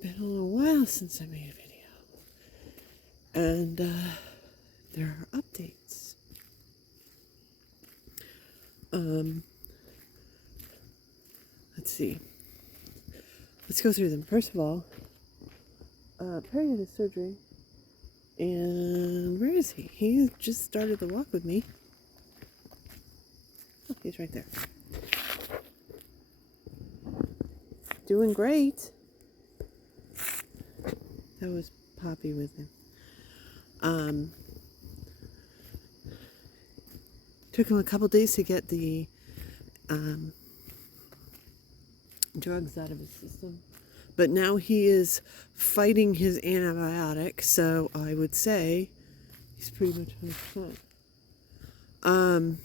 been a little while since I made a video. And there are updates. Let's see. Let's go through them. First of all, Perry had his surgery. And where is he? He just started the walk with me. Oh, he's right there. Doing great. That was Poppy with him. Took him a couple days to get the drugs out of his system. But now he is fighting his antibiotic, so I would say he's pretty much 100%.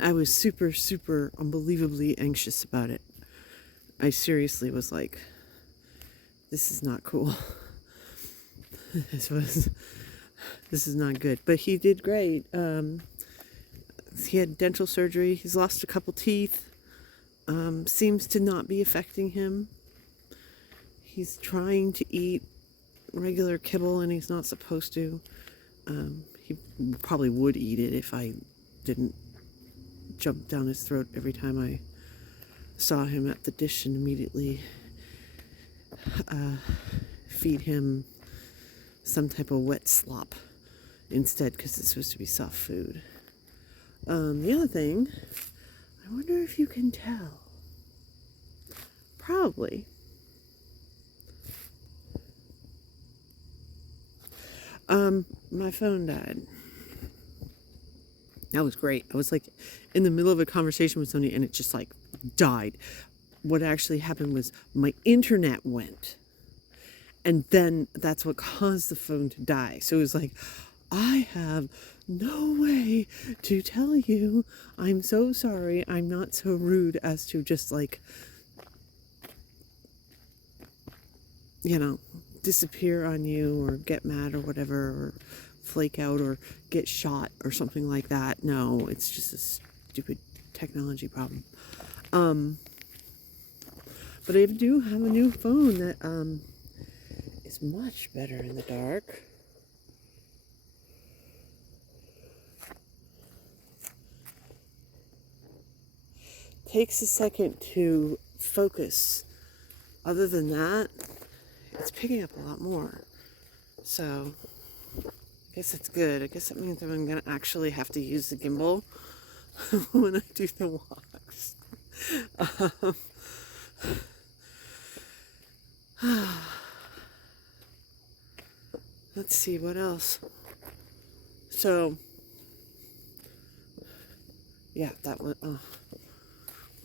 I was super, super unbelievably anxious about it. I seriously was like, this is not cool. This is not good. But he did great. He had dental surgery. He's lost a couple teeth. Seems to not be affecting him. He's trying to eat regular kibble and he's not supposed to. He probably would eat it if I didn't jump down his throat every time I saw him at the dish and immediately feed him some type of wet slop instead, because it's supposed to be soft food. The other thing, I wonder if you can tell. Probably. My phone died. That was great. I was like in the middle of a conversation with somebody and it just like died. What actually happened was my internet went. And then that's what caused the phone to die. So it was like, I have no way to tell you. I'm so sorry. I'm not so rude as to just like, disappear on you or get mad or whatever, or flake out or get shot or something like that. No, it's just a stupid technology problem. But I do have a new phone that is much better in the dark. Takes a second to focus. Other than that, it's picking up a lot more. So, I guess it's good. I guess it means I'm going to actually have to use the gimbal when I do the walks. Let's see, what else? So, yeah, that was...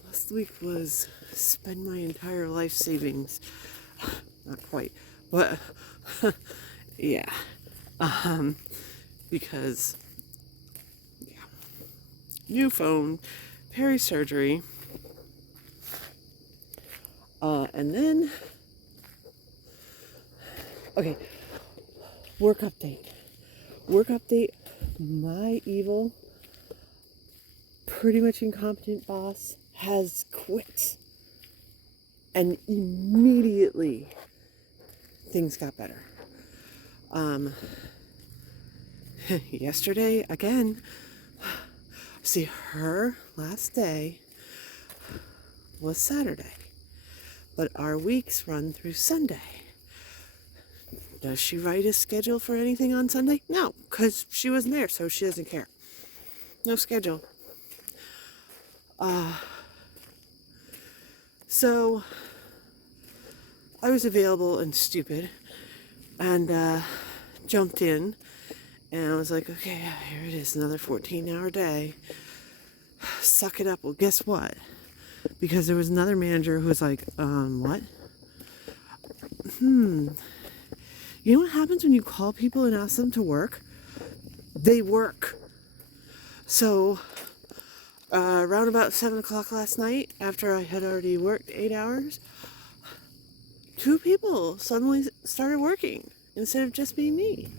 last week was spend my entire life savings. Not quite, but yeah. Because new phone, Perry surgery, and then work update. My evil, pretty much incompetent boss has quit, and immediately things got better. Yesterday again, see, her last day was Saturday, but our weeks run through Sunday. Does she write a schedule for anything on Sunday? No, because she wasn't there, so she doesn't care. No schedule. So I was available and stupid and jumped in, and I was like, okay, here it is, another 14-hour day. Suck it up. Well, guess what? Because there was another manager who was like, what? You know what happens when you call people and ask them to work? They work. So, around about 7 o'clock last night, after I had already worked 8 hours, 2 people suddenly started working instead of just being me.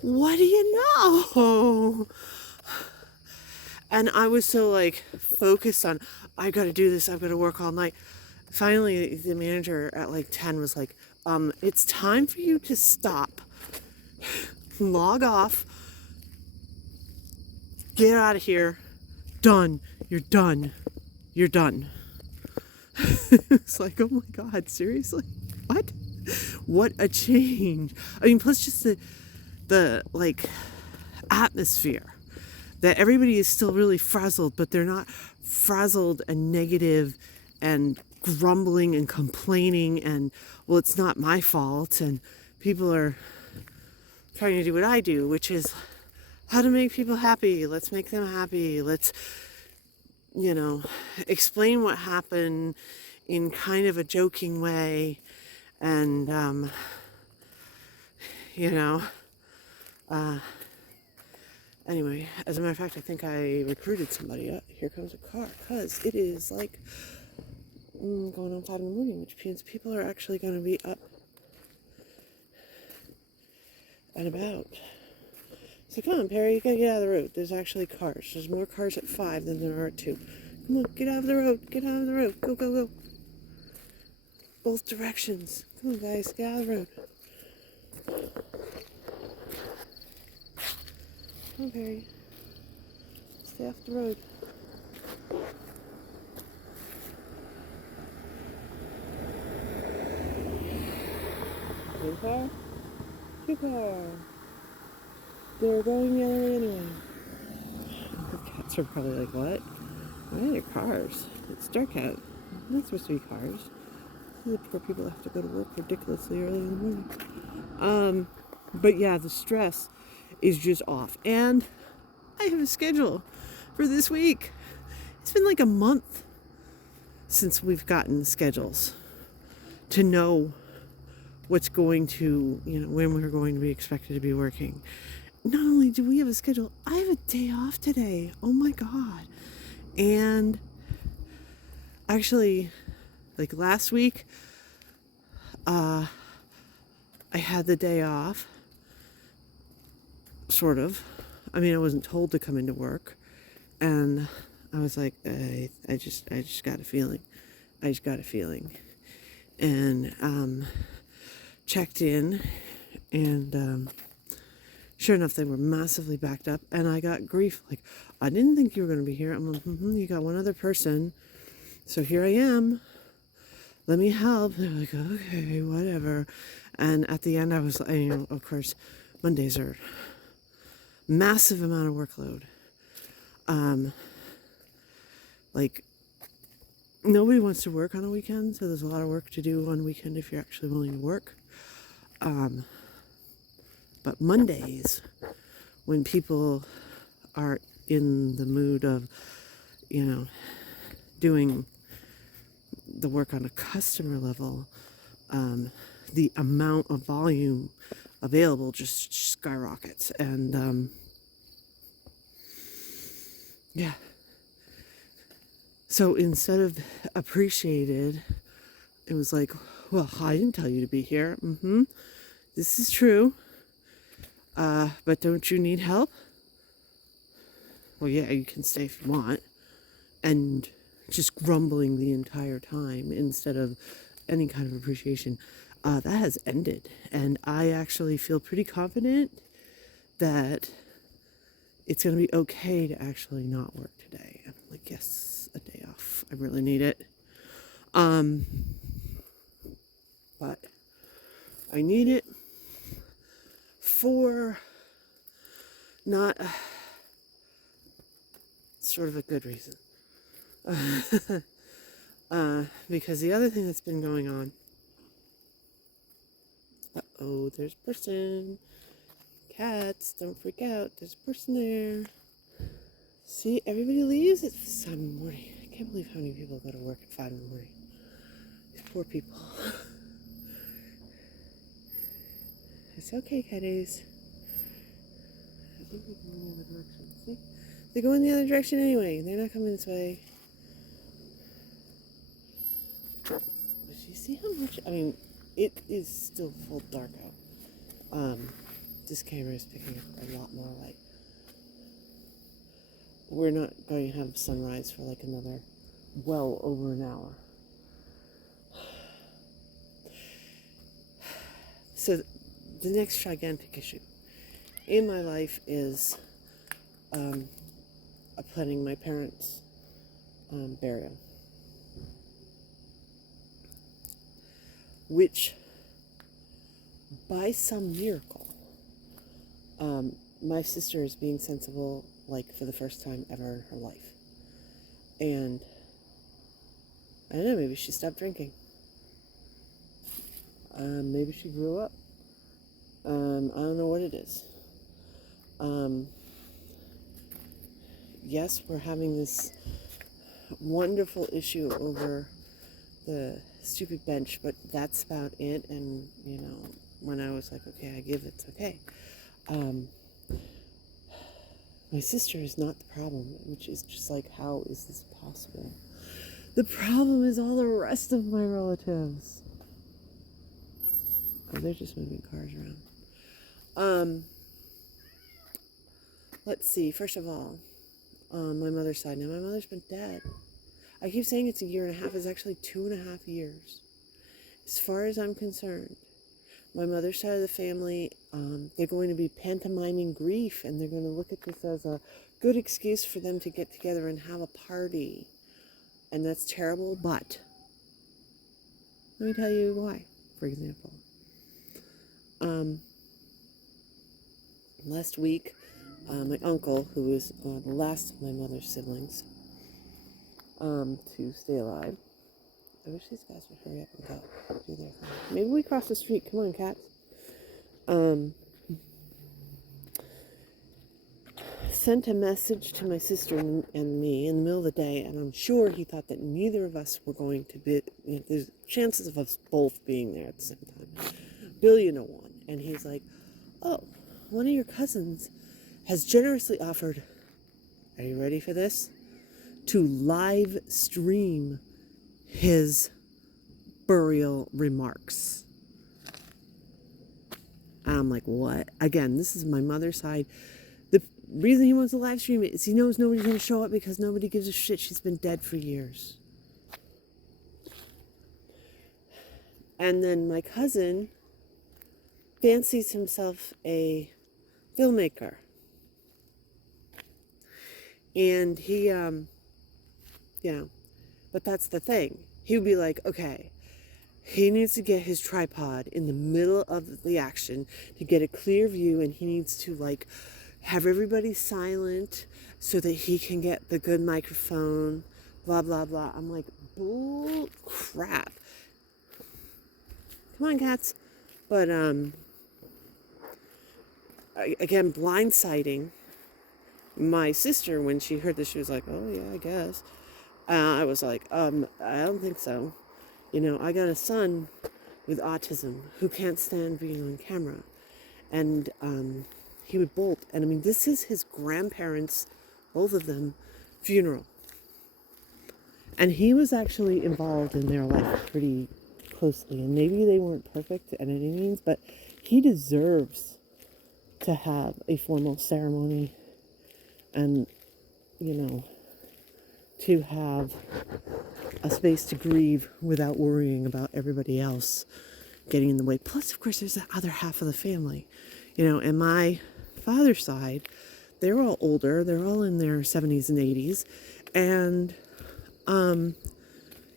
What do you know? And I was so like focused on, I gotta do this, I've gotta work all night. finally the manager at like 10 was like, it's time for you to stop, log off, get out of here, done, you're done, you're done. It's like, oh my God, seriously? What a change. I mean, plus just the like atmosphere that everybody is still really frazzled, but they're not frazzled and negative and grumbling and complaining and, well, it's not my fault, and people are trying to do what I do, which is how to make people happy. Let's make them happy. Let's, explain what happened in kind of a joking way, and anyway, as a matter of fact, I think I recruited somebody. Here comes a car, because it is like going on 5 in the morning, which means people are actually going to be up and about. So come on, Perry, you gotta get out of the road. There's actually cars. There's more cars at 5 than there are at 2. Come on, get out of the road. Get out of the road. Go, go, go. Both directions. Come on, guys, get out of the road. Come on, Perry. Stay off the road. One car, 2 cars. They're going the other way anyway. The cats are probably like, what? Why are there cars? It's dark out. It's not supposed to be cars. The poor people have to go to work ridiculously early in the morning. But yeah, the stress is just off. And I have a schedule for this week. It's been like a month since we've gotten schedules to know what's going to, when we're going to be expected to be working. Not only do we have a schedule, I have a day off today. Oh my God. And actually, like last week, I had the day off, sort of. I mean, I wasn't told to come into work, and I was like, I just got a feeling. I just got a feeling. And checked in, and sure enough, they were massively backed up, and I got grief. Like, I didn't think you were going to be here. I'm like, you got one other person, so here I am. Let me help. They're like, okay, whatever. And at the end, I was, of course, Mondays are massive amount of workload. Like, nobody wants to work on a weekend, so there's a lot of work to do on a weekend if you're actually willing to work. But Mondays, when people are in the mood of, doing the work on a customer level, the amount of volume available just skyrockets. And yeah. So instead of appreciated, it was like, well, I didn't tell you to be here. This is true. But don't you need help? Well, yeah, you can stay if you want. And just grumbling the entire time instead of any kind of appreciation. That has ended. And I actually feel pretty confident that it's going to be okay to actually not work today. I'm like, yes, a day off. I really need it. But I need it for not sort of a good reason. Because the other thing that's been going on, there's a person. Cats, don't freak out. There's a person there. See, everybody leaves at 5 in the morning. I can't believe how many people go to work at 5 in the morning. These poor people. It's okay, catties. I think they go in the other direction. See? They go in the other direction anyway. They're not coming this way. But you see how much... I mean, it is still full dark out. This camera is picking up a lot more light. We're not going to have sunrise for like another well over an hour. So the next gigantic issue in my life is planning my parents' burial, which by some miracle, my sister is being sensible, like, for the first time ever in her life. And I don't know, maybe she stopped drinking. Maybe she grew up. I don't know what it is. Yes, we're having this wonderful issue over the stupid bench, but that's about it. And, when I was like, okay, I give it's okay. My sister is not the problem, which is just like, how is this possible? The problem is all the rest of my relatives. Oh, they're just moving cars around. Let's see. First of all, on my mother's side. Now, my mother's been dead. I keep saying it's a year and a half. It's actually 2.5 years. As far as I'm concerned, my mother's side of the family, they're going to be pantomiming grief, and they're going to look at this as a good excuse for them to get together and have a party. And that's terrible, but let me tell you why, for example. Last week, my uncle, who was the last of my mother's siblings to stay alive. I wish these guys would hurry up and go do their thing. Maybe we cross the street. Come on, cats. Sent a message to my sister and me in the middle of the day, and I'm sure he thought that neither of us were going to be, there's chances of us both being there at the same time. 1,000,000,001. And he's like, oh, one of your cousins has generously offered, are you ready for this? To live stream his burial remarks. And I'm like, what? Again, this is my mother's side. The reason he wants to live stream it is he knows nobody's going to show up because nobody gives a shit. She's been dead for years. And then my cousin fancies himself a filmmaker. And he, but that's the thing. He would be like, okay, he needs to get his tripod in the middle of the action to get a clear view, and he needs to, like, have everybody silent so that he can get the good microphone, blah, blah, blah. I'm like, bull crap. Come on, cats. But, again, blindsiding my sister when she heard this. She was like, oh, yeah, I guess. I was like, I don't think so. I got a son with autism who can't stand being on camera. And he would bolt. And I mean, this is his grandparents, both of them, funeral. And he was actually involved in their life pretty closely. And maybe they weren't perfect at any means, but he deserves to have a formal ceremony and, to have a space to grieve without worrying about everybody else getting in the way. Plus, of course, there's that other half of the family. And my father's side, they're all older. They're all in their 70s and 80s. And,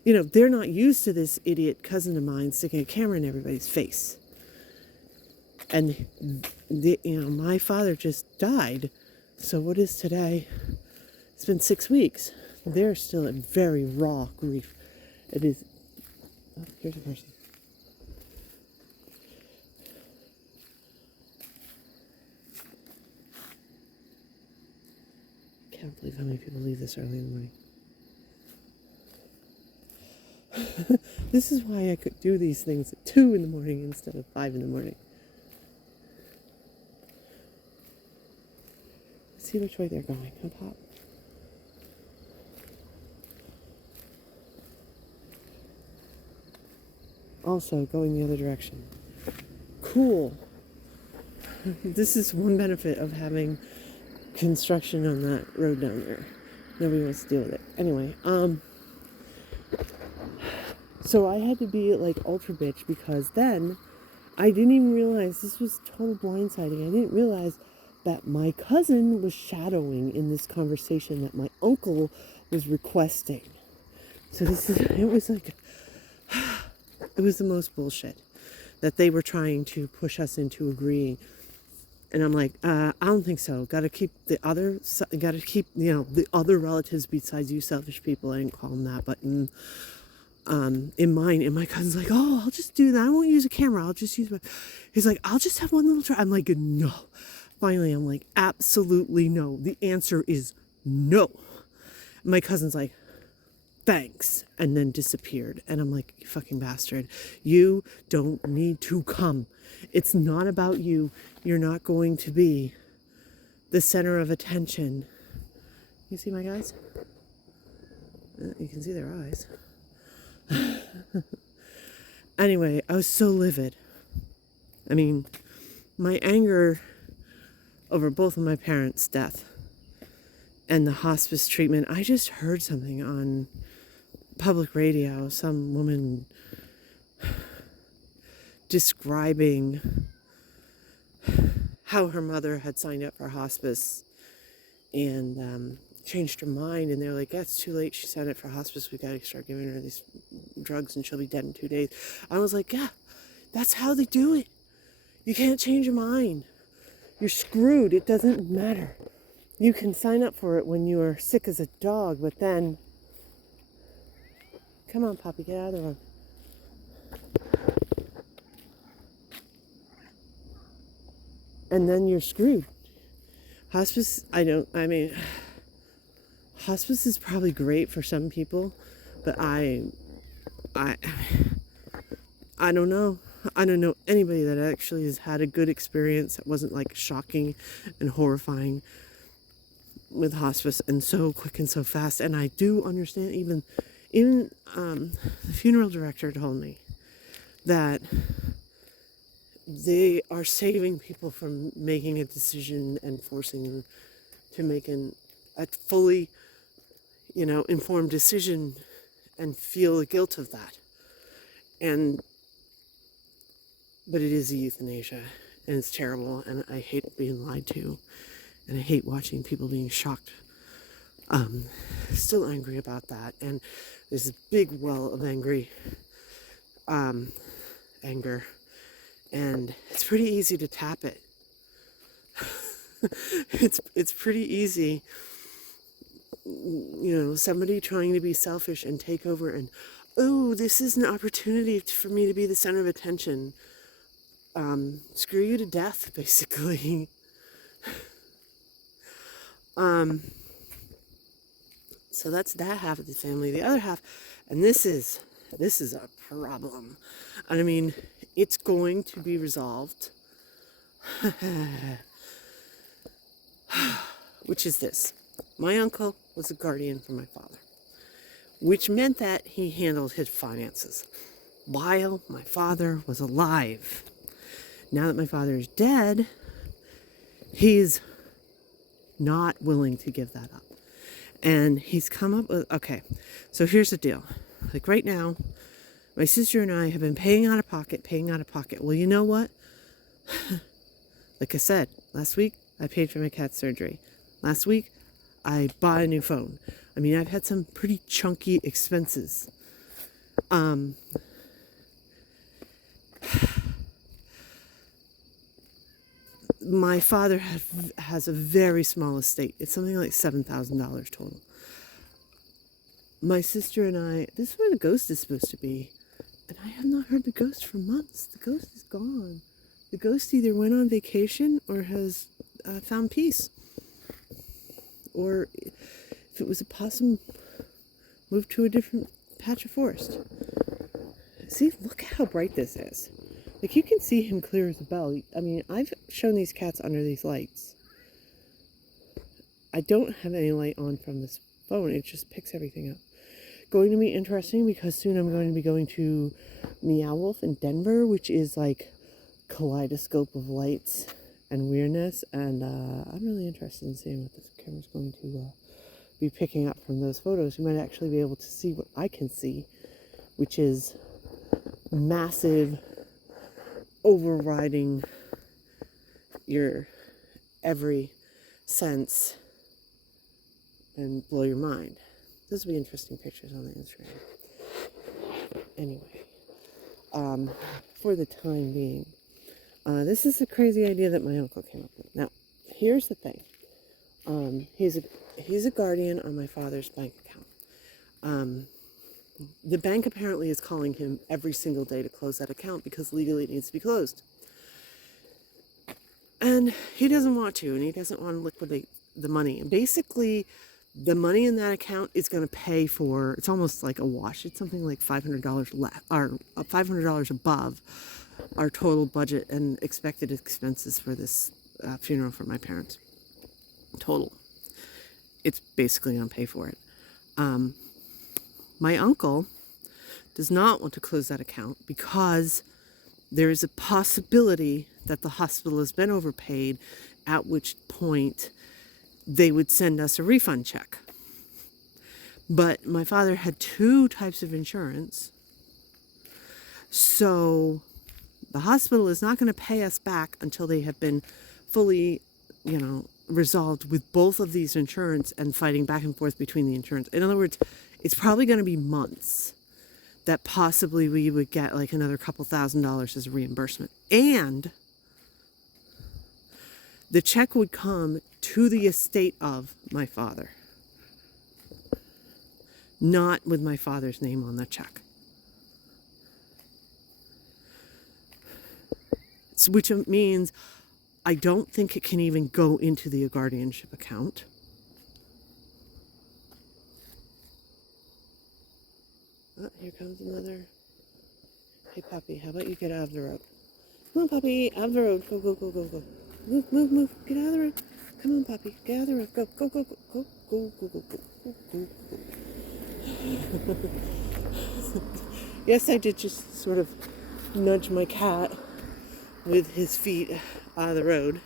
they're not used to this idiot cousin of mine sticking a camera in everybody's face. And, my father just died. So what is today? It's been 6 weeks. They're still in very raw grief. It is. Oh, here's a person. Can't believe how many people leave this early in the morning. This is why I could do these things at 2 in the morning instead of 5 in the morning. Let's see which way they're going. Up top. Also going the other direction. Cool. This is one benefit of having construction on that road down there. Nobody wants to deal with it. Anyway, so I had to be like ultra bitch because then I didn't even realize this was total blindsiding. I didn't realize that my cousin was shadowing in this conversation that my uncle was requesting. So it was like, it was the most bullshit that they were trying to push us into agreeing. And I'm like, I don't think so. Got to keep the other relatives besides you selfish people. I didn't call them that, but in mine. And my cousin's like, oh, I'll just do that. I won't use a camera. I'll just use my, he's like, I'll just have one little try. I'm like, no. Finally, I'm like, absolutely no. The answer is no. My cousin's like, thanks, and then disappeared. And I'm like, you fucking bastard. You don't need to come. It's not about you. You're not going to be the center of attention. You see my guys? You can see their eyes. Anyway, I was so livid. I mean, my anger over both of my parents' death and the hospice treatment. I just heard something on public radio, some woman describing how her mother had signed up for hospice and changed her mind, and they're like, yeah, it's too late, she signed up for hospice, we gotta start giving her these drugs and she'll be dead in 2 days. I was like, yeah, that's how they do it. You can't change your mind. You're screwed. It doesn't matter. You can sign up for it when you are sick as a dog, but then, come on, Poppy, get out of the room. And then you're screwed. Hospice, hospice is probably great for some people, but I don't know. I don't know anybody that actually has had a good experience that wasn't like shocking and horrifying with hospice and so quick and so fast. And I do understand, even the funeral director told me that they are saving people from making a decision and forcing them to make a fully, informed decision and feel the guilt of that. But it is a euthanasia, and it's terrible, and I hate being lied to, and I hate watching people being shocked. Still angry about that, and there's a big well of anger, and it's pretty easy to tap it. It's pretty easy, somebody trying to be selfish and take over, and oh, this is an opportunity for me to be the center of attention. Screw you to death, basically. So that's that half of the family. The other half, and this is a problem. I mean, it's going to be resolved. Which is this. My uncle was a guardian for my father, which meant that he handled his finances while my father was alive. Now that my father is dead, he's not willing to give that up. And he's come up with, okay, so here's the deal. Like right now, my sister and I have been paying out of pocket. Well, you know what? Like I said, last week, I paid for my cat's surgery. Last week, I bought a new phone. I mean, I've had some pretty chunky expenses. My father has a very small estate. It's something like $7,000 total. My sister and I, this is where the ghost is supposed to be. And I have not heard the ghost for months. The ghost is gone. The ghost either went on vacation or has found peace. Or if it was a possum, moved to a different patch of forest. See, look at how bright this is. Like, you can see him clear as a bell. I mean, I've shown these cats under these lights. I don't have any light on from this phone. It just picks everything up. Going to be interesting because soon I'm going to be going to Meow Wolf in Denver, which is like kaleidoscope of lights and weirdness. And I'm really interested in seeing what this camera's going to be picking up from those photos. You might actually be able to see what I can see, which is massive overriding your every sense and blow your mind. Those would be interesting pictures on the Instagram. Anyway, for the time being, this is a crazy idea that my uncle came up with. Now, here's the thing. He's a guardian on my father's bank account. The bank apparently is calling him every single day to close that account because legally it needs to be closed. And he doesn't want to, and he doesn't want to liquidate the money. And basically, the money in that account is going to pay for, it's almost like a wash. It's something like $500 less, or $500 above our total budget and expected expenses for this funeral for my parents. Total. It's basically going to pay for it. My uncle does not want to close that account because there is a possibility that the hospital has been overpaid, at which point they would send us a refund check. But my father had 2 types of insurance, so the hospital is not going to pay us back until they have been fully, resolved with both of these insurance and fighting back and forth between the insurance. In other words, it's probably going to be months that possibly we would get like another couple $1,000s as a reimbursement. And the check would come to the estate of my father, not with my father's name on the check. Which means I don't think it can even go into the guardianship account. Oh, here comes another. Hey, puppy, how about you get out of the road? Come on, puppy, out of the road. Go, go, go, go, go. Move, move, move. Get out of the road. Come on, puppy. Get out of the road. Go, go, go, go, go, go, go, go, go, go, go. Yes, I did just sort of nudge my cat with his feet out of the road.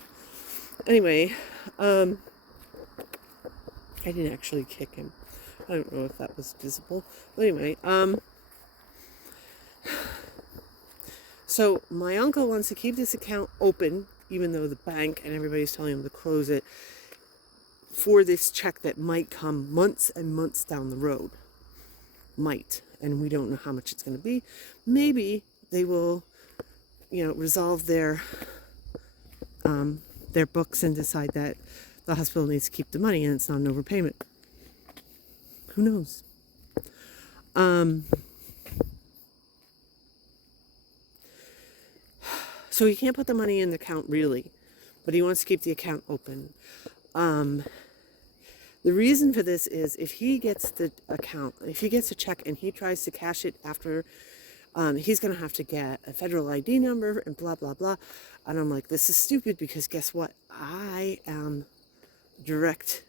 Anyway, I didn't actually kick him. I don't know if that was visible. But anyway, so my uncle wants to keep this account open, even though the bank and everybody's telling him to close it, for this check that might come months and months down the road. Might. And we don't know how much it's going to be. Maybe they will, resolve their books and decide that the hospital needs to keep the money and it's not an overpayment. Who knows? So he can't put the money in the account really, but he wants to keep the account open. The reason for this is if he gets a check and he tries to cash it after, he's going to have to get a federal ID number and blah, blah, blah. And I'm like, this is stupid because guess what? I am direct,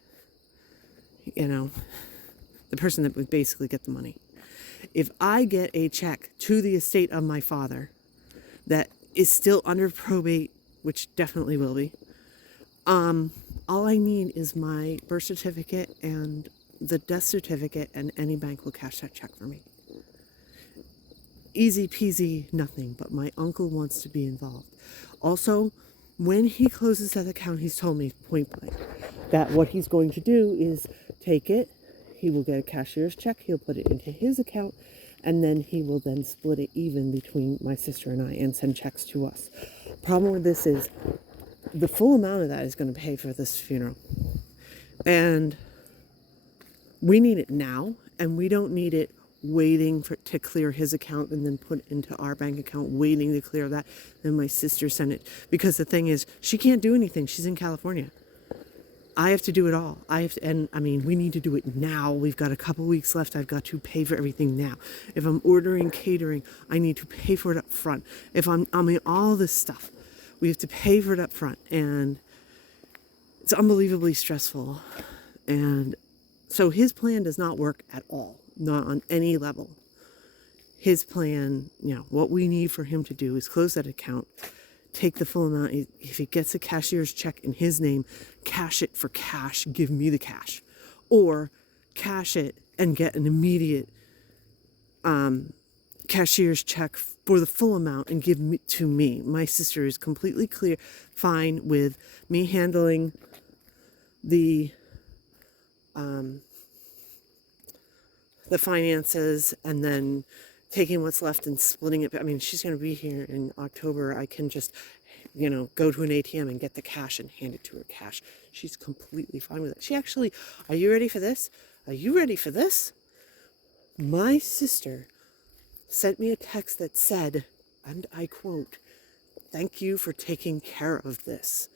the person that would basically get the money. If I get a check to the estate of my father that is still under probate, which definitely will be, all I need is my birth certificate and the death certificate, and any bank will cash that check for me. Easy peasy, nothing, but my uncle wants to be involved. Also, when he closes that account, he's told me point blank that what he's going to do is take it, he will get a cashier's check, he'll put it into his account, and then he will then split it even between my sister and I and send checks to us. Problem with this is the full amount of that is going to pay for this funeral. And we need it now, and we don't need it waiting to clear his account and then put into our bank account, waiting to clear that. Then my sister sent it. Because the thing is, she can't do anything. She's in California. I have to do it all. We need to do it now. We've got a couple weeks left. I've got to pay for everything now. If I'm ordering catering, I need to pay for it up front. All this stuff, we have to pay for it up front. And it's unbelievably stressful. And so his plan does not work at all. Not on any level. His plan, what we need for him to do is close that account, take the full amount. If he gets a cashier's check in his name, cash it for cash, give me the cash. Or cash it and get an immediate cashier's check for the full amount and give me to me. My sister is completely fine with me handling the finances and then taking what's left and splitting it. I mean, she's going to be here in October. I can just, go to an ATM and get the cash and hand it to her cash. She's completely fine with it. She actually, are you ready for this? Are you ready for this? My sister sent me a text that said, and I quote, "Thank you for taking care of this.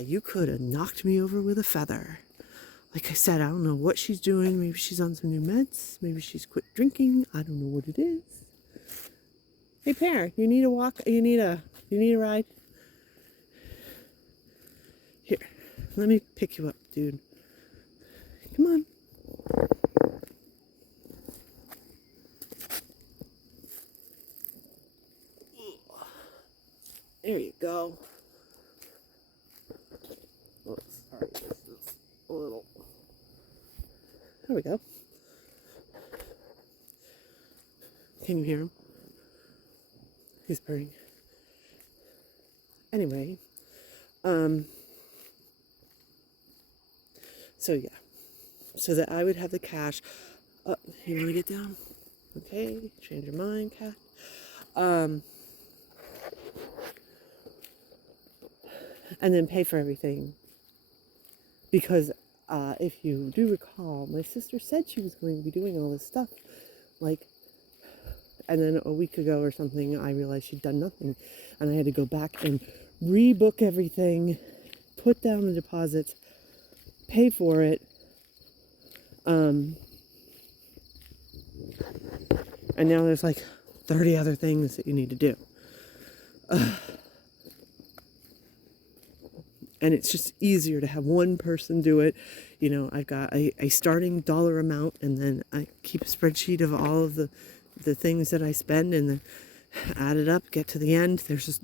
You could have knocked me over with a feather." Like I said, I don't know what she's doing. Maybe she's on some new meds. Maybe she's quit drinking. I don't know what it is. Hey, Pear, you need a walk? You need a ride? Here, let me pick you up, dude. Come on. There you go. Oh, sorry, this is a little. There we go. Can you hear him? He's purring. Anyway, so yeah, so that I would have the cash. You want to get down? Okay, change your mind, cat. And then pay for everything. Because if you do recall, my sister said she was going to be doing all this stuff, and then a week ago or something, I realized she'd done nothing, and I had to go back and rebook everything, put down the deposits, pay for it, and now there's 30 other things that you need to do. And it's just easier to have one person do it. I've got a starting dollar amount, and then I keep a spreadsheet of all of the things that I spend, and then add it up, get to the end.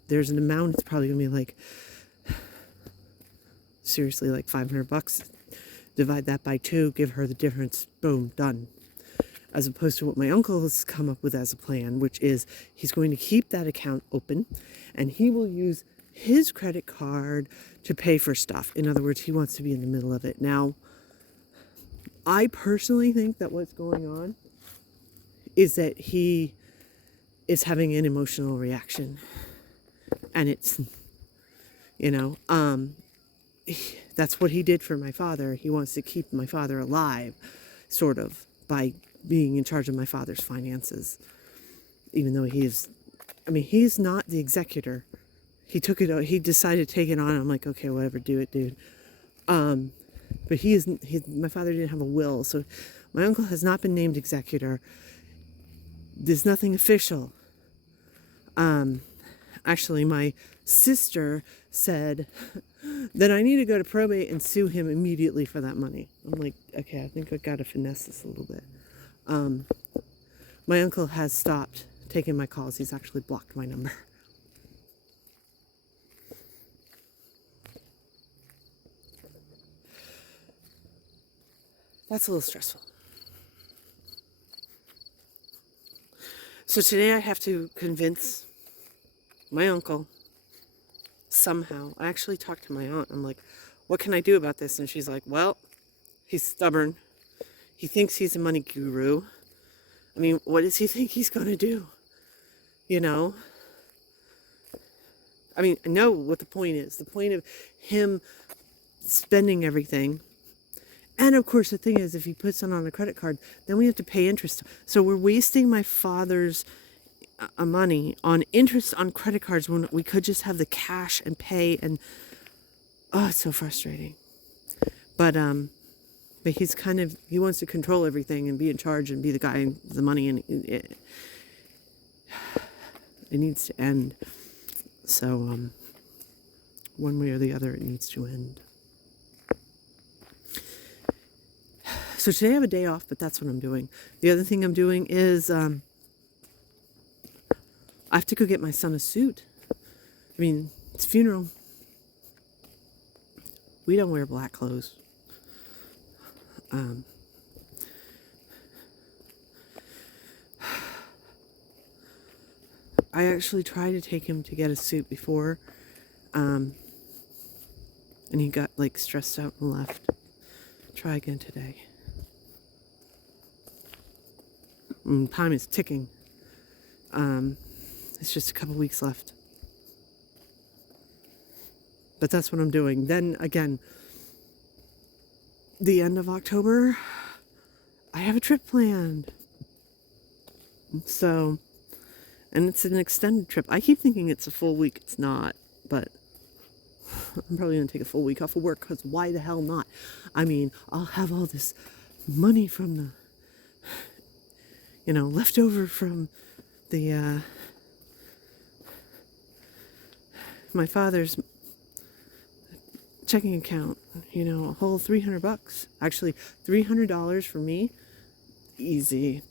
There's an amount. It's probably gonna be seriously $500. Divide that by 2, give her the difference. Boom, done. As opposed to what my uncle has come up with as a plan, which is he's going to keep that account open, and he will use his credit card to pay for stuff. In other words, he wants to be in the middle of it. Now, I personally think that what's going on is that he is having an emotional reaction. And it's, that's what he did for my father. He wants to keep my father alive, sort of, by being in charge of my father's finances. Even though he's not the executor. He decided to take it on. I'm like, okay, whatever, do it, dude. But my father didn't have a will, so my uncle has not been named executor. There's nothing official. Actually, my sister said that I need to go to probate and sue him immediately for that money. I'm like, okay, I think I've got to finesse this a little bit. My uncle has stopped taking my calls. He's actually blocked my number. That's a little stressful. So today I have to convince my uncle somehow. I actually talked to my aunt. I'm like, what can I do about this? And she's like, well, he's stubborn. He thinks he's a money guru. I mean, what does he think he's going to do? I know what the point is. The point of him spending everything. And of course, the thing is, if he puts it on a credit card, then we have to pay interest. So we're wasting my father's money on interest on credit cards when we could just have the cash and pay. And it's so frustrating. But he's he wants to control everything and be in charge and be the guy in the money, and it needs to end. So one way or the other, it needs to end. So today I have a day off, but that's what I'm doing. The other thing I'm doing is I have to go get my son a suit. It's a funeral. We don't wear black clothes. I actually tried to take him to get a suit before, and he got like stressed out and left. Try again today. Time is ticking. It's just a couple weeks left. But that's what I'm doing. Then again, the end of October, I have a trip planned. So, and it's an extended trip. I keep thinking it's a full week. It's not, but I'm probably going to take a full week off of work, because why the hell not? I mean, I'll have all this money from the, left over from the, my father's checking account, a whole $300. Actually, $300 for me, easy.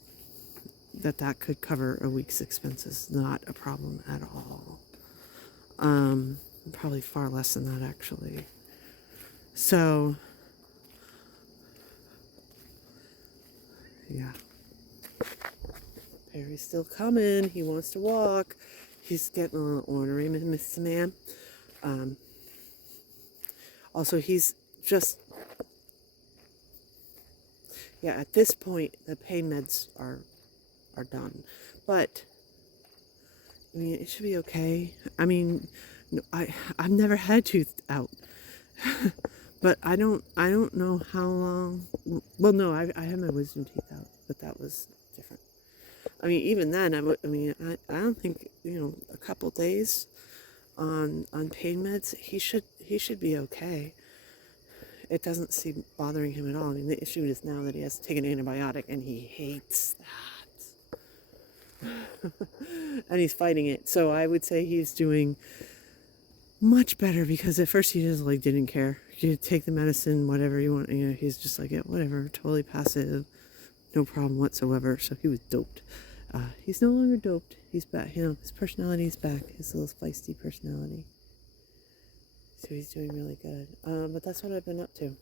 That could cover a week's expenses. Not a problem at all. Probably far less than that, actually. So, yeah. Perry's still coming. He wants to walk. He's getting a little ornery, Mr. Man. Also, he's just, at this point, the pain meds are done. But, I mean, it should be okay. I mean, I've never had tooth out. But I don't know how long. Well, no, I had my wisdom teeth out, but that was different. I mean, even then, I don't think, a couple days on pain meds, he should be okay. It doesn't seem bothering him at all. I mean, the issue is now that he has to take an antibiotic, and he hates that. And he's fighting it. So I would say he's doing much better, because at first he just didn't care. You take the medicine, whatever you want. He's just like, yeah, whatever, totally passive, no problem whatsoever. So he was doped. He's no longer doped. He's back. His personality's back. His little feisty personality. So he's doing really good. But that's what I've been up to.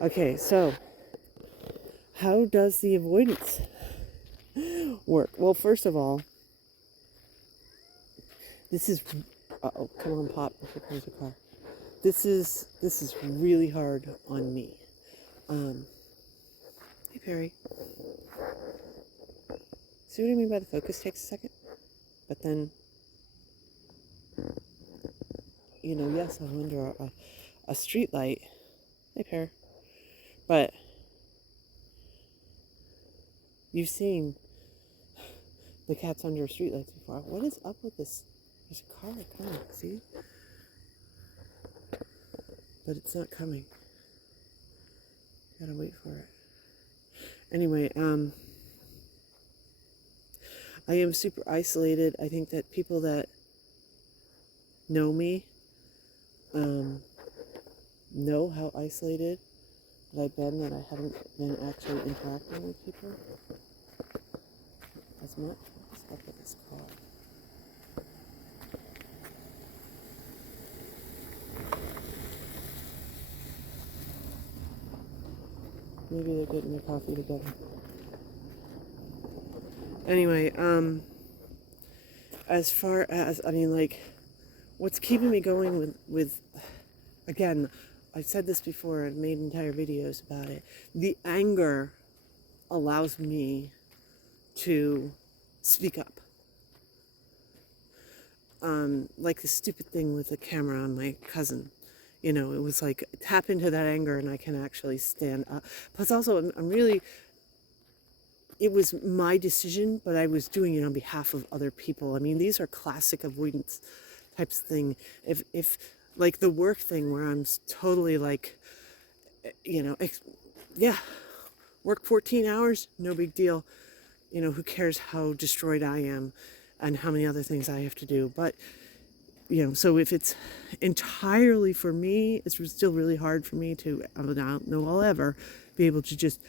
Okay, so how does the avoidance work? Well, first of all, this is, come on, Pop, before comes a car. This is really hard on me. Hey, Perry. See what I mean by the focus takes a second? But then, yes, I'm under a street light. Hey, Perry. But you've seen the cats under streetlights before. What is up with this? There's a car coming, see? But it's not coming. Gotta wait for it. Anyway, I am super isolated. I think that people that know me know how isolated that I've been, that I haven't been actually interacting with people as much. What's up with this car? Maybe they're getting their coffee together. Anyway, as far as, what's keeping me going with again, I've said this before, I've made entire videos about it. The anger allows me to speak up. Like the stupid thing with the camera on my cousin. It was like, tap into that anger and I can actually stand up. Plus also, it was my decision, but I was doing it on behalf of other people. I mean, these are classic avoidance types of thing. If like the work thing where I'm totally like, work 14 hours, no big deal. Who cares how destroyed I am and how many other things I have to do. But, so if it's entirely for me, it's still really hard for me to, I don't know I'll ever be able to just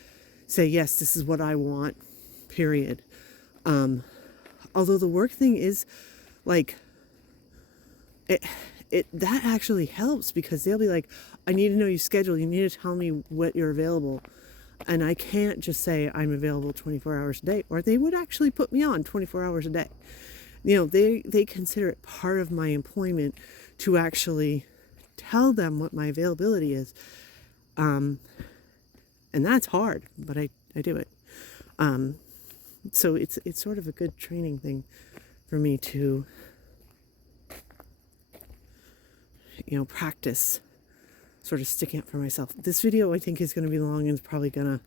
say, yes, this is what I want, period. Although the work thing is like, that actually helps, because they'll be like, I need to know your schedule. You need to tell me what you're available. And I can't just say I'm available 24 hours a day, or they would actually put me on 24 hours a day. they consider it part of my employment to actually tell them what my availability is. And that's hard, but I do it. So it's sort of a good training thing for me to, practice sort of sticking up for myself. This video I think is going to be long and it's probably going to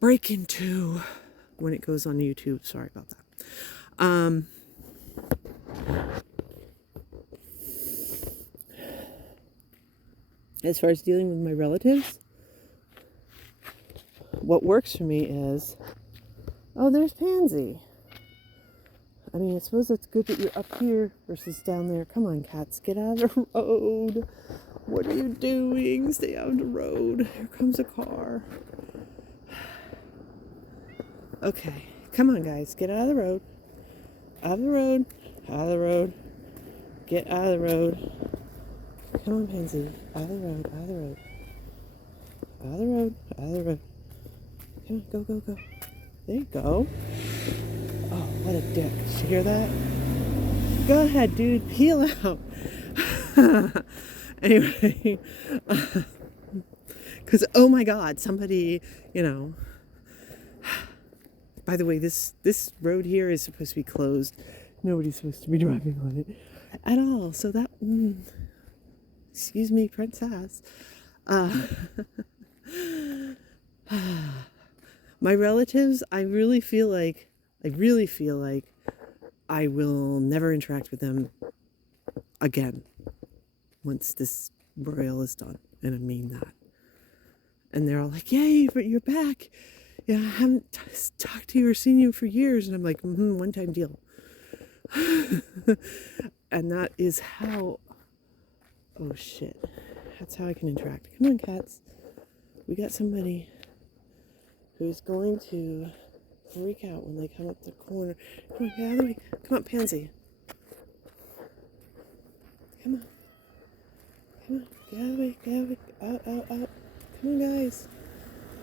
break in two when it goes on YouTube. Sorry about that. As far as dealing with my relatives, what works for me is, oh, there's Pansy. I mean, I suppose it's good that you're up here versus down there. Come on, cats, get out of the road. What are you doing? Stay out of the road. Here comes a car. Okay, come on, guys, get out of the road. Out of the road. Out of the road. Get out of the road. Come on, Pansy. Out of the road. Out of the road. Out of the road. Out of the road. Come on, go. There you go. Oh, what a dick. Did you hear that? Go ahead, dude. Peel out. Anyway. Because, oh my God, somebody, By the way, this road here is supposed to be closed. Nobody's supposed to be driving on it at all. So that, excuse me, princess. My relatives, I really feel like I will never interact with them again once this royal is done. And I mean that. And they're all like, yay, but you're back. Yeah, I haven't talked to you or seen you for years. And I'm like, one-time deal. And that is how, oh shit, that's how I can interact. Come on, cats. We got somebody who's going to freak out when they come up the corner. Come on, get out of the way. Come on, Pansy. Come on. Get out of the way. Get out of the way. Out. Come on, guys.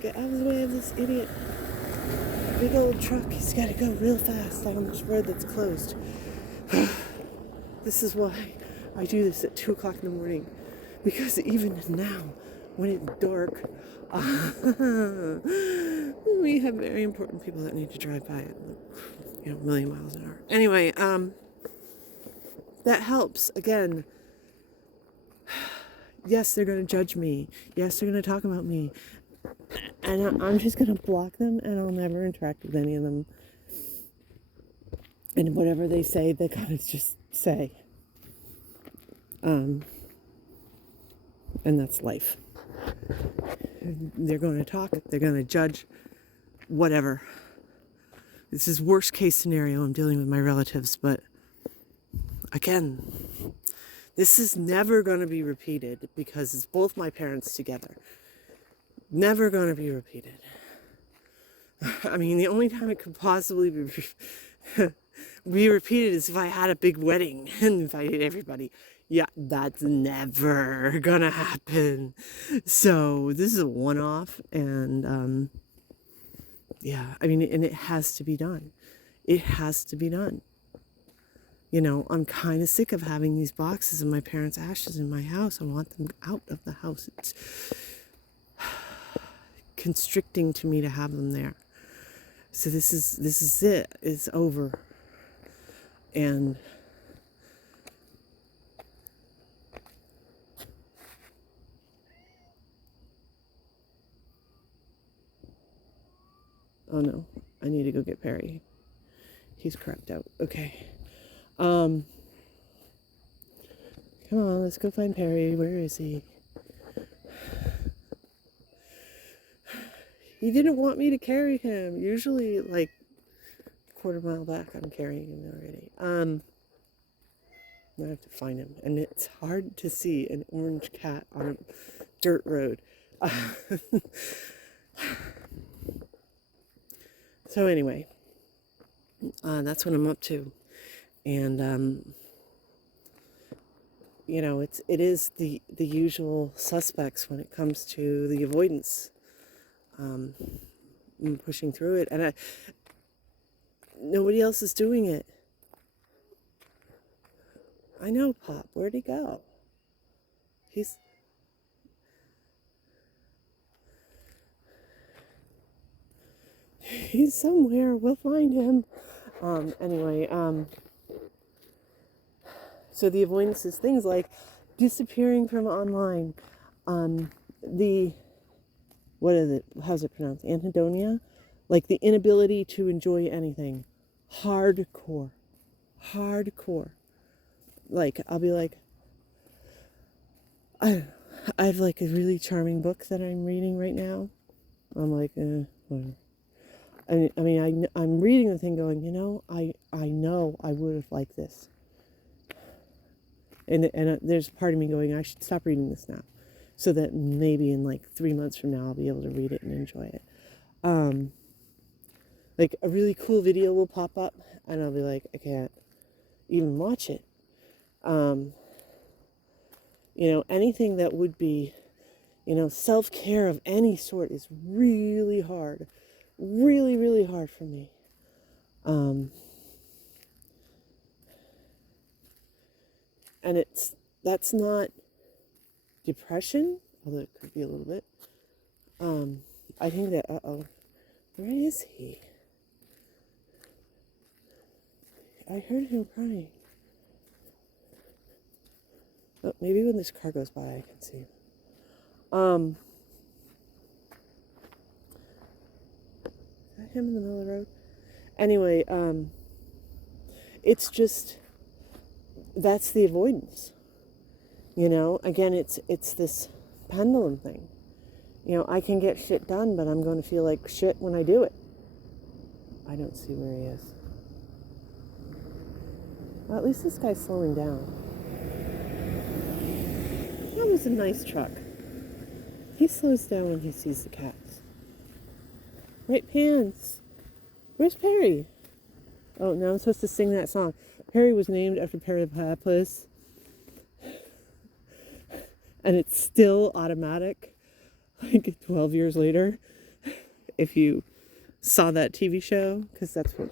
Get out of the way of this idiot. Big old truck. He's got to go real fast down this road that's closed. This is why I do this at 2 o'clock in the morning. Because even now, when it's dark, we have very important people that need to drive by at, a million miles an hour. Anyway, that helps. Again, yes, they're going to judge me. Yes, they're going to talk about me. And I'm just going to block them, and I'll never interact with any of them. And whatever they say, they kind of just say. And that's life. They're going to talk, they're going to judge, whatever. This is worst case scenario. I'm dealing with my relatives, but again, this is never going to be repeated because it's both my parents together. Never going to be repeated. I mean, the only time it could possibly be repeated is if I had a big wedding and invited everybody. Yeah, that's never gonna happen. So this is a one-off, and yeah, I mean, and it has to be done. It has to be done. I'm kind of sick of having these boxes of my parents' ashes in my house. I want them out of the house. It's constricting to me to have them there. So this is it. It's over. And oh no, I need to go get Perry. He's crapped out. Okay. Come on, let's go find Perry. Where is he? He didn't want me to carry him. Usually, like, a quarter mile back, I'm carrying him already. I have to find him. And it's hard to see an orange cat on a dirt road. So anyway, that's what I'm up to. And, it is the usual suspects when it comes to the avoidance. I'm pushing through it, and nobody else is doing it. I know, Pop. Where'd he go? He's somewhere. We'll find him. Anyway, so the avoidance is things like disappearing from online. What is it? How's it pronounced? Anhedonia? Like the inability to enjoy anything. Hardcore. Like, I'll be like, I have like a really charming book that I'm reading right now. I'm like, whatever. I'm reading the thing going, I know I would have liked this. And there's a part of me going, I should stop reading this now. So that maybe in like 3 months from now, I'll be able to read it and enjoy it. Like a really cool video will pop up and I'll be like, I can't even watch it. Anything that would be, self-care of any sort is really hard. Really, really hard for me. And that's not depression, although it could be a little bit. I think that, where is he? I heard him crying. Oh, maybe when this car goes by I can see him. Is that him in the middle of the road? Anyway, it's just, that's the avoidance. Again, it's this pendulum thing. I can get shit done, but I'm going to feel like shit when I do it. I don't see where he is. Well, at least this guy's slowing down. That was a nice truck. He slows down when he sees the cats. Right, Pants. Where's Perry? Oh, now I'm supposed to sing that song. Perry was named after Perry the Platypus. And it's still automatic, like 12 years later, if you saw that TV show, because that's what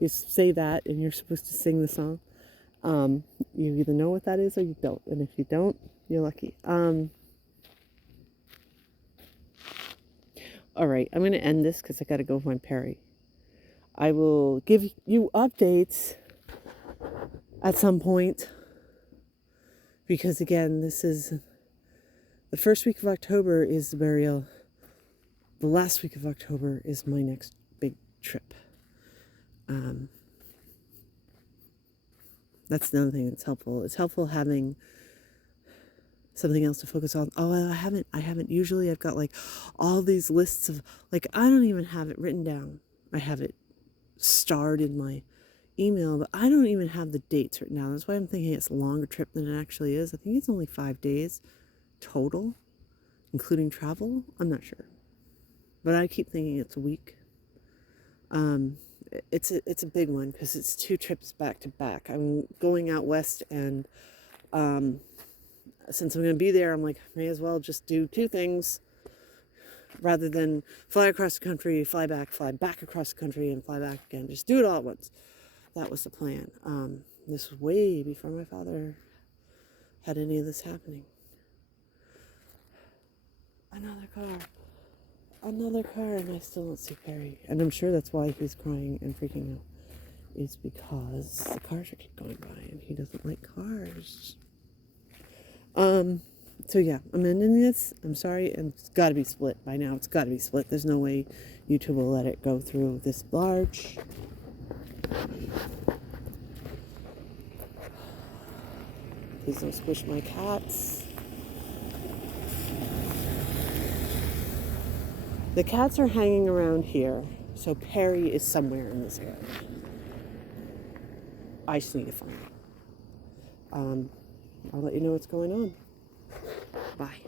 you say that and you're supposed to sing the song. You either know what that is or you don't. And if you don't, you're lucky. All right, I'm going to end this because I got to go find Perry. I will give you updates at some point. Because again, this is the first week of October is the burial. The last week of October is my next big trip. That's another thing that's helpful. It's helpful having something else to focus on. Oh, I haven't. Usually I've got like all these lists of, like, I don't even have it written down. I have it starred in my email, but I don't even have the dates written down. That's why I'm thinking it's a longer trip than it actually is. I think it's only 5 days total, including travel. I'm not sure, but I keep thinking it's a week. It's a big one because it's 2 trips back to back. I'm going out west, and since I'm going to be there, I'm like, may as well just do 2 things rather than fly across the country, fly back across the country, and fly back again. Just do it all at once. That was the plan. This was way before my father had any of this happening. Another car, and I still don't see Perry. And I'm sure that's why he's crying and freaking out. Is because the cars keep going by, and he doesn't like cars. So yeah, I'm ending this. I'm sorry, and it's got to be split by now. It's got to be split. There's no way YouTube will let it go through this large. Please don't squish my cats. The cats are hanging around here, so Perry is somewhere in this area. I just need to find him. I'll let you know what's going on. Bye.